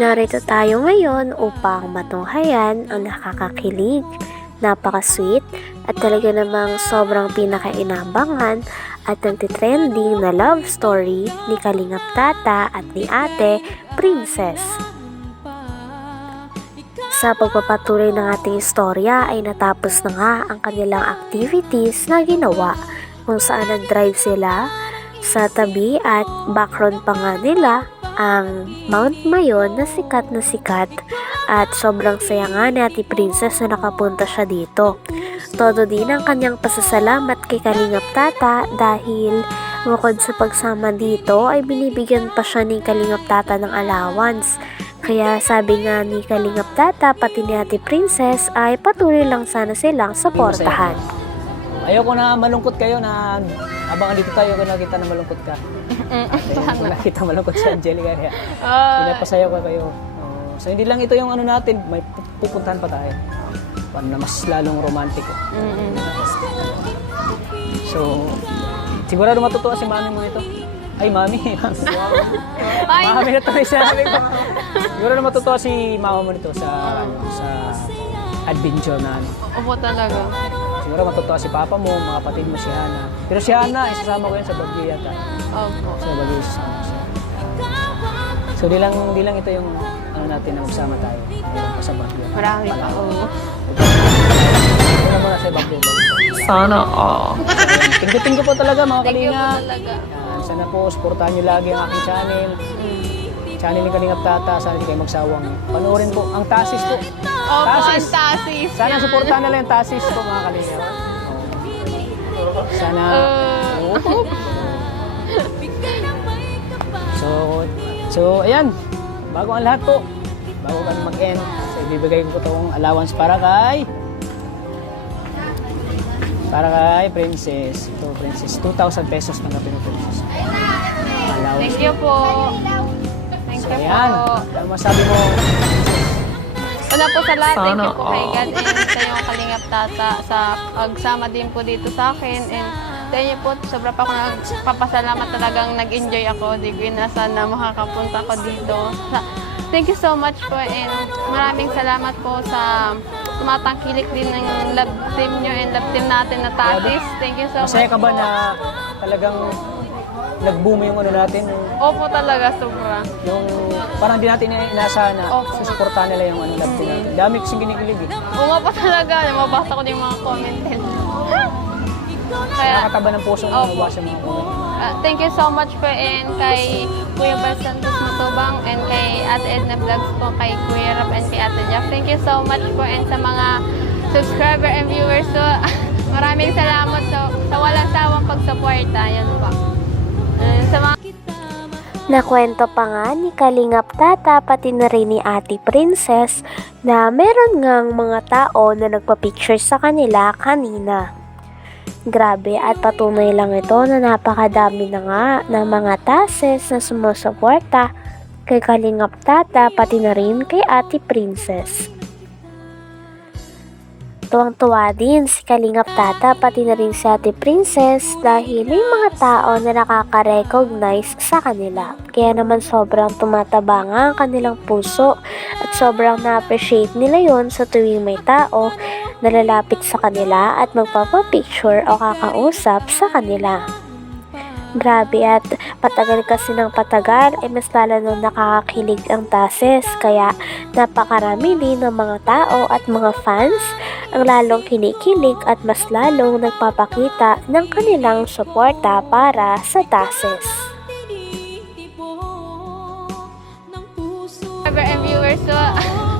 Narito tayo ngayon upang matunghayan ang nakakakilig, napaka-sweet at talaga namang sobrang pinakainabangan at nagtitrending na love story ni Kalingap Tata at ni Ate Princess. Sa pagpapatuloy ng ating istorya ay natapos na nga ang kanilang activities na ginawa kung saan nag-drive sila sa tabi at background pa nga nila ang Mount Mayon na sikat at sobrang saya nga ni Ate Princess na nakapunta siya dito. Todo din ang kanyang pasasalamat kay Kalingap Tata dahil bukod sa pagsama dito ay binibigyan pa siya ni Kalingap Tata ng allowance. Kaya sabi nga ni Kalingap Tata pati ni Ate Princess ay patuloy lang sana silang suportahan. Ayoko na malungkot kayo na habang andito tayo kung nakita na malungkot ka. Kung nakita malungkot si Angelica kaya pinapasaya ko kayo. So hindi lang ito yung ano natin, may pupuntahan pa tayo. Paano na mas lalong romantic. So sigurado matutuwa si mami mo nito. Ay mami. Mami na to sabi ko. Sigurado matutuwa si mama mo nito sa adventure na ano. Opo talaga. Siguro matutuwa si papa mo, mga kapatid mo si Hana. Pero si Hana, isasama ko yan sa Baguio yata. Opo. Sa Baguio isasama ko siya. So di lang ito yung ano natin na magsama tayo. Mayroon pa sa Baguio. Marami pa. Oo. Ito na muna sa Baguio. Sana all. Tingko po talaga mga Thank you po kalinga. talaga. Sana po, supportahan nyo lagi ang aking channel. Channel ni Kalingap Tata. Sana hindi kayo magsawang panoorin po ang Tasis po. Opo, ang Tasis. Sana supportahan nila yung Tasis po mga Kalingap. Sana... So, ayan. Bago ang lahat po. Bago kami mag-end. So, ibibigay ko itong allowance para kay Princess. Ito, Princess. 2,000 pesos tanggapin mo, Princess. Allowance. Thank you po. Thank you Ayan. po. Ano masabi mo? Una po sa lahat, thank you po kay God and sa iyong Kalingap Tata sa pagsama din po dito sa akin. And sa inyo po, sobra pa ako nagpapasalamat, talagang nag-enjoy ako. Di ko inasahan na makakapunta ko dito. Thank you so much po and maraming salamat po sa tumatangkilik din ng love team nyo and love team natin na Tatis. Thank you so much. Masaya ka ba na talagang nag-boom yung ano natin? Opo talaga, sobra. Yung parang di natin inaasahan na Opo. susuportahan nila yung ano, love team natin. Dami kasing kinikilig eh. Oo nga po talaga, mabasa ko din yung mga comment din. Kaya, Nakakataba ng puso na Opo. mabasa yung mga comment. Thank you so much po and kay Kuya Bal Santos Matubang and kay Ate Edna Vlogs po, kay Kuya Rap and kay Ate Jeff. Thank you so much po and sa mga subscriber and viewers so maraming salamat sa walang sawang pagsuporta. Yan po. Sa mga Nakwento pa nga ni Kalingap Tata pati na rin ni Ate Princess na meron ngang mga tao na nagpa-picture sa kanila kanina. Grabe at patunay lang ito na napakadami na nga ng mga tases na sumusuporta kay Kalingap Tata pati na rin kay Ate Princess. Tuwang-tuwa din si Kalingap Tata pati na rin si Ate Princess dahil may mga tao na nakaka-recognize sa kanila. Kaya naman sobrang tumataba nga ang kanilang puso at sobrang na-appreciate nila yon sa tuwing may tao na lalapit sa kanila at magpapapicture o kakausap sa kanila. Grabe at patagal kasi ng patagal ay mas lalo nang nakakakilig ang Tases kaya napakarami din ng mga tao at mga fans ang lalong kinikilig at mas lalong nagpapakita ng kanilang suporta para sa Tases. subscriber and viewers so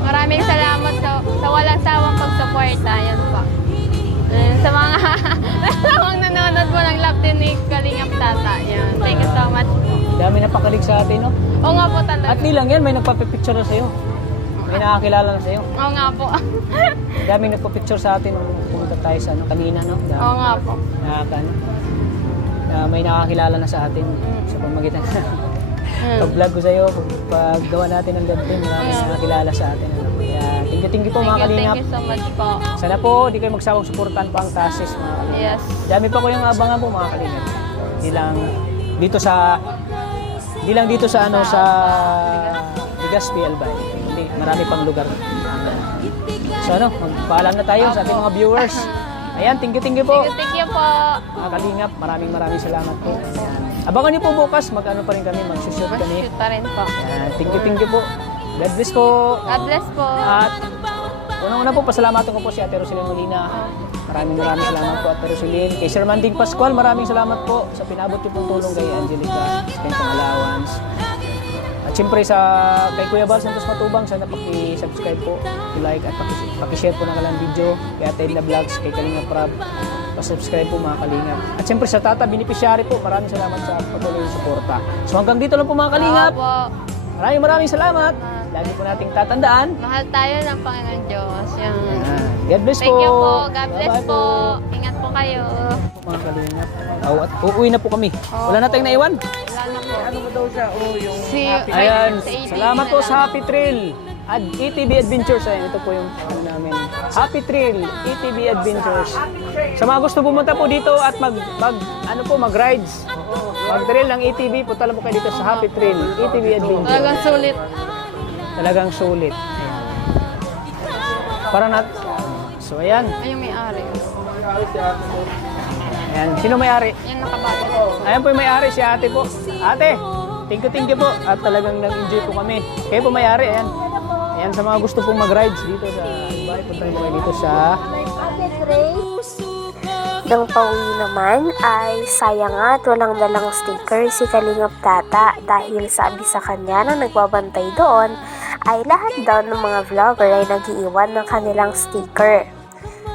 maraming salamat sa walang sawang pagsuporta. Yan po. Sa mga nanonood mo ng love team ni Kalingap Tata. Yan. Thank you so much po. Dami na pakilig sa atin, no? Oo nga po talaga. At di lang yan, may nagpapipicture na sa'yo. May nakakilala na sa'yo. Oo nga po. Daming nagpa-picture sa atin nung pumunta tayo sa ano, kanina, no? Dami. Oo nga po. May nakakilala na sa atin sa pamagitan. Pag-vlog ko sa'yo, pag-gawa natin ng love team, maraming nakakilala sa atin. Ano? Kaya, thank you po mga Kalingap. Thank you so much po. Sana po, di kayo magsawang suportahan pa ang Tasis, mga Kalingap. Yes. Dami pa ko yung abangan po mga Kalingap. Hindi lang dito sa hindi lang dito sa ano sa Legazpi, Albay. Hindi, marami pang lugar. So ano, magpaalam na tayo sa ating mga viewers. Ayan, thank you po. Thank you po. Mga kalingap, maraming salamat po. Ayan. Abangan niyo po bukas, mag-ano pa rin kami, mag-shoot kami. Shoot pa rin po. Ayan, thank you po. God bless po. God bless po. At unang-una po, pasalamatan ko po si Ate Roselyn Molina. Maraming salamat po, Ate Roselyn. Kay Sir Manding Pascual, maraming salamat po sa pinabot niyo pong tulong kay Angelica sa kanyang allowance. At siyempre kay Kuya Bal Santos Matubang, sana paki-subscribe po, i-like at paki-share po ng kalang video. Kay Ate Edna Vlogs, kay Kalinga Prab, pa-subscribe po mga kalingap. At siyempre sa Tata Beneficiary po, maraming salamat sa patuloy ng suporta. So hanggang dito lang po mga kalingap. Maraming salamat. Lagi po nating tatandaan. Mahal tayo ng Panginoon Diyos. God bless Thank po. you po. God bless Bye-bye po. Ingat po kayo. Mga kalingap. At uuwi na po kami. Wala na tayong naiwan. Wala na po. Ano ba daw siya? Oh, yung Ayan. Sa ATV Salamat na po lang. sa Happy Trail. At ATV Adventures. Ayan, ito po yung ano namin. Happy Trail, ATV Adventures. Sa mga gusto pumunta po dito at mag-rides. Mag-trail ng ATV, punta lang po kayo dito sa Happy Trail, ATV Adventures. Talagang sulit. Talagang sulit. Para nat. So ayan. Ay, yung may-ari. Ayan. Sino may-ari? Yan nakabata. Ayan po yung may-ari, si ate po. Ate, thank you po. At talagang nag-enjoy po kami. Kayo po may-ari, ayan. Ayan, sa mga gusto pong mag-rides dito sa Albay, punta rin po kayo dito sa... Nang pauwi naman ay sayang at walang dalang sticker si Kalingap Tata dahil sabi sa kanya na nagbabantay doon ay lahat daw ng mga vlogger ay nag-iiwan ng kanilang sticker.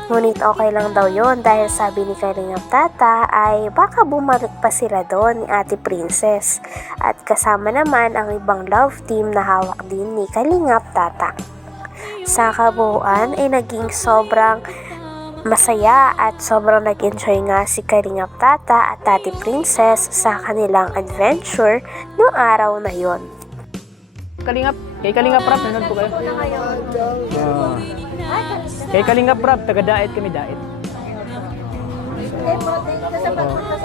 Ngunit okay lang daw yon dahil sabi ni Kalingap Tata ay baka bumalik pa sila doon ni Ate Princess at kasama naman ang ibang love team na hawak din ni Kalingap Tata. Sa kabuuan ay naging sobrang masaya at sobrang nag-enjoy nga si Kalingap Tata at Ate Princess sa kanilang adventure noong araw na yon. Kalingap, kay Kalingap Rap, nanood po kayo? Kay Kalingap Rap, taga-daet kami, daet.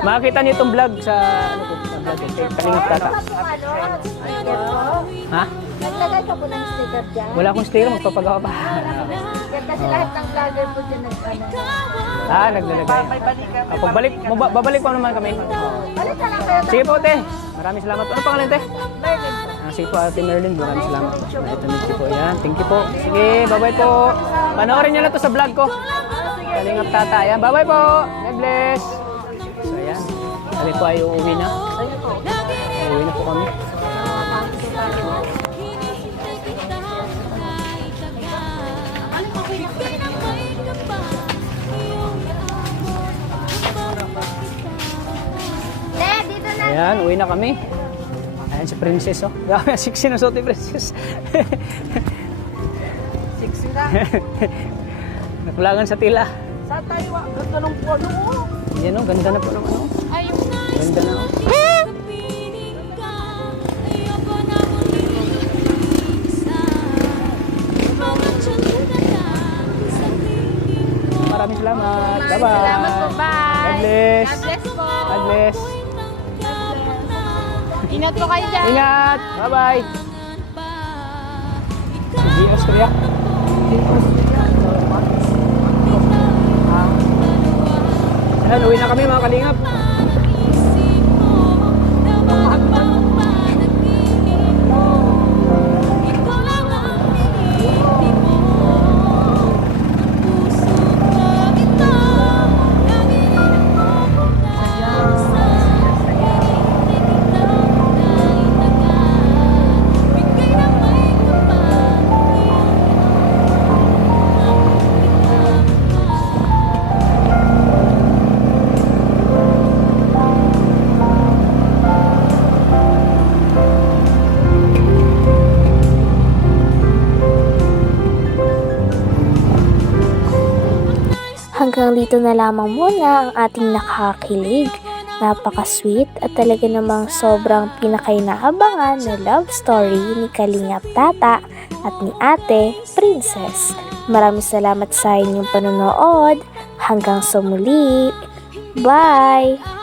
Makikita niyo itong vlog sa, vlog, kay Kalingap Tata. Ha? Naglagay ka po ng sticker dyan? Wala akong sticker, magpapagawa pa. Yan kasi lahat ng vlogger po dyan Naglalagay. Pagbalik, babalik pa naman kami. Balik na lang kayo. Sige po, te. Maraming salamat. Ano pangalan, te? Merlin po. Sige po, Ate Merlin. Maraming salamat. Ito, thank you po. Yan. Thank you po. Sige, bye-bye po. Panoorin niyo lang to sa vlog ko. Kalingap Tata. Yan, bye-bye po. God bless. So, yan. Kami po ay uuwi na. Uuwi na po kami. Ayan, uwi na kami. Ayan si Princess, oh. Grabe, 16 na suot ni Princess. 60 na. Nakulangan sa tila. Sa tayo, ganda ng puno. Yan, oh, ganda na po ng ano. Ayun. Ganda na, oh. Maraming salamat. Bye-bye. Salamat po. Bye. God bless. God bless po. God bless. Ingat po kayo dyan. Ingat. Bye-bye. Di Austria. Ayan, uwi na kami mga kalingap. Hanggang dito na lamang muna ang ating nakakakilig, napaka-sweet at talaga namang sobrang pinakainaabangan na love story ni Kalingap Tata at ni Ate Princess. Maraming salamat sa inyong panonood. Hanggang sa muli. Bye!